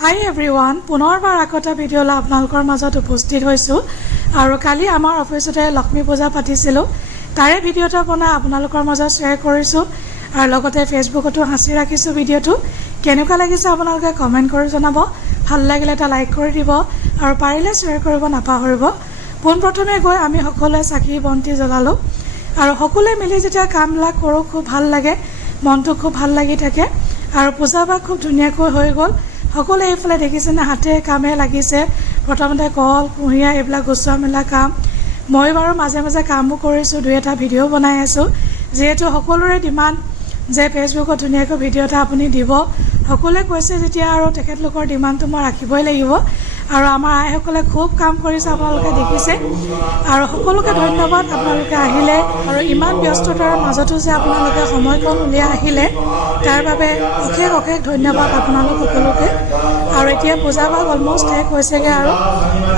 হাই everyone, পুনৰবাৰ আকটা ভিডিঅ'লৈ আপোনালোকৰ মাজত উপস্থিত হৈছোঁ। আৰু কালি আমাৰ অফিচতে লক্ষ্মী পূজা পাতিছিলোঁ, তাৰে ভিডিঅ'টো বনাই আপোনালোকৰ মাজত শ্বেয়াৰ কৰিছোঁ আৰু লগতে ফেচবুকতো সাঁচি ৰাখিছোঁ। ভিডিঅ'টো কেনেকুৱা লাগিছে আপোনালোকে কমেণ্ট কৰি জনাব। ভাল লাগিলে এটা লাইক কৰি দিব আৰু পাৰিলে শ্বেয়াৰ কৰিব নাপাহৰিব। পোনপ্ৰথমে গৈ আমি সকলোৱে চাকি বন্তি জ্বলালোঁ আৰু সকলোৱে মিলি যেতিয়া কামবিলাক কৰোঁ খুব ভাল লাগে, মনটো খুব ভাল লাগি থাকে আৰু পূজাভাগ খুব ধুনীয়াকৈ হৈ গ'ল। সকলোৱে এইফালে দেখিছেনে হাতে কামে লাগিছে। প্ৰথমতে কল কুঁহিয়া এইবিলাক গুচোৱা মেলা কাম, মই বাৰু মাজে মাজে কামো কৰিছোঁ, দুই এটা ভিডিঅ' বনাই আছোঁ। যিহেতু সকলোৰে ডিমাণ্ড যে ফেচবুকত ধুনীয়াকৈ ভিডিঅ' এটা আপুনি দিব, সকলোৱে কৈছে যেতিয়া আৰু তেখেতলোকৰ ডিমাণ্ডটো মই ৰাখিবই লাগিব। আৰু আমাৰ আইসকলে খুব কাম কৰিছে, আপোনালোকে দেখিছে। আৰু সকলোকে ধন্যবাদ আপোনালোকে আহিলে আৰু ইমান ব্যস্ততাৰ মাজতো যে আপোনালোকে সময়কণ উলিয়াই আহিলে তাৰ বাবে অশেষ অশেষ ধন্যবাদ আপোনালোক সকলোকে। আৰু এতিয়া পূজাভাগ অলমষ্ট শেষ হৈছেগৈ আৰু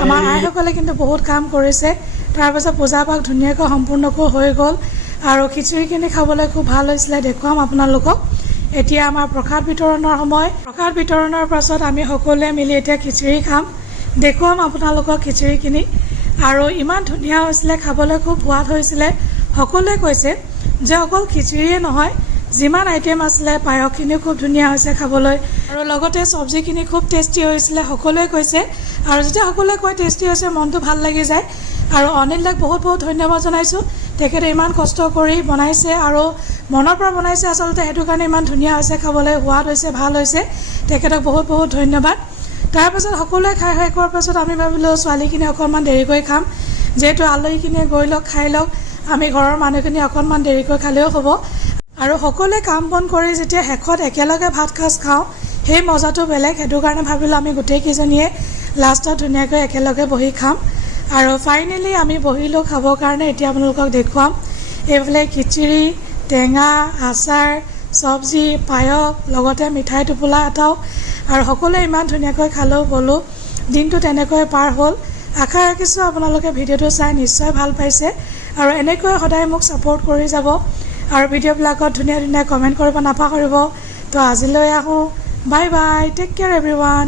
আমাৰ আইসকলে কিন্তু বহুত কাম কৰিছে। তাৰপাছত পূজাভাগ ধুনীয়াকৈ সম্পূৰ্ণকৈ হৈ গ'ল আৰু খিচিৰিখিনি খাবলৈ খুব ভাল হৈছিলে, দেখুৱাম আপোনালোকক। এতিয়া আমাৰ প্ৰসাদ বিতৰণৰ সময়। প্ৰসাদ বিতৰণৰ পাছত আমি সকলোৱে মিলি এতিয়া খিচিৰি খাম, দেখুৱাম আপোনালোকক খিচিৰিখিনি। আৰু ইমান ধুনীয়া হৈছিলে, খাবলৈ খুব সোৱাদ হৈছিলে। সকলোৱে কৈছে যে অকল খিচিৰিয়ে নহয়, যিমান আইটেম আছিলে পায়সখিনিও খুব ধুনীয়া হৈছে খাবলৈ আৰু লগতে চব্জিখিনি খুব টেষ্টি হৈছিলে, সকলোৱে কৈছে। আৰু যেতিয়া সকলোৱে কয় টেষ্টি হৈছে মনটো ভাল লাগি যায়। আৰু অনিল দাক বহুত বহুত ধন্যবাদ জনাইছোঁ, তেখেতে ইমান কষ্ট কৰি বনাইছে আৰু মনৰ পৰা বনাইছে আচলতে, সেইটো কাৰণে ইমান ধুনীয়া হৈছে খাবলৈ, সোৱাদ হৈছে, ভাল হৈছে। তেখেতক বহুত বহুত ধন্যবাদ। তাৰপাছত সকলোৱে খাই শেষ কৰাৰ পাছত আমি ভাবিলোঁ ছোৱালীখিনি অকণমান দেৰিকৈ খাম, যিহেতু আলহীখিনিয়ে গৈ লওক খাই লওক, আমি ঘৰৰ মানুহখিনি অকণমান দেৰিকৈ খালেও হ'ব। আৰু সকলোৱে কাম বন কৰি যেতিয়া শেষত একেলগে ভাত সাজ খাওঁ সেই মজাটো বেলেগ, সেইটো কাৰণে ভাবিলোঁ আমি গোটেইকেইজনীয়ে লাষ্টত ধুনীয়াকৈ একেলগে বহি খাম। আৰু ফাইনেলি আমি বহিলোঁ খাবৰ কাৰণে। এতিয়া আপোনালোকক দেখুৱাম এইফালে খিচিৰি, টেঙা, আচাৰ, চব্জি, পায়স, লগতে মিঠাই টোপোলা এটাও। আৰু সকলোৱে ইমান ধুনীয়াকৈ খালোঁ বলোঁ, দিনটো তেনেকৈ পাৰ হ'ল। আশা ৰাখিছোঁ আপোনালোকে ভিডিঅ'টো চাই নিশ্চয় ভাল পাইছে আৰু এনেকৈ সদায় মোক ছাপোৰ্ট কৰি যাব আৰু ভিডিঅ'বিলাকত ধুনীয়া ধুনীয়া কমেণ্ট কৰিব নাপাহৰিব। তো আজিলৈ আহোঁ, bye bye, take care everyone.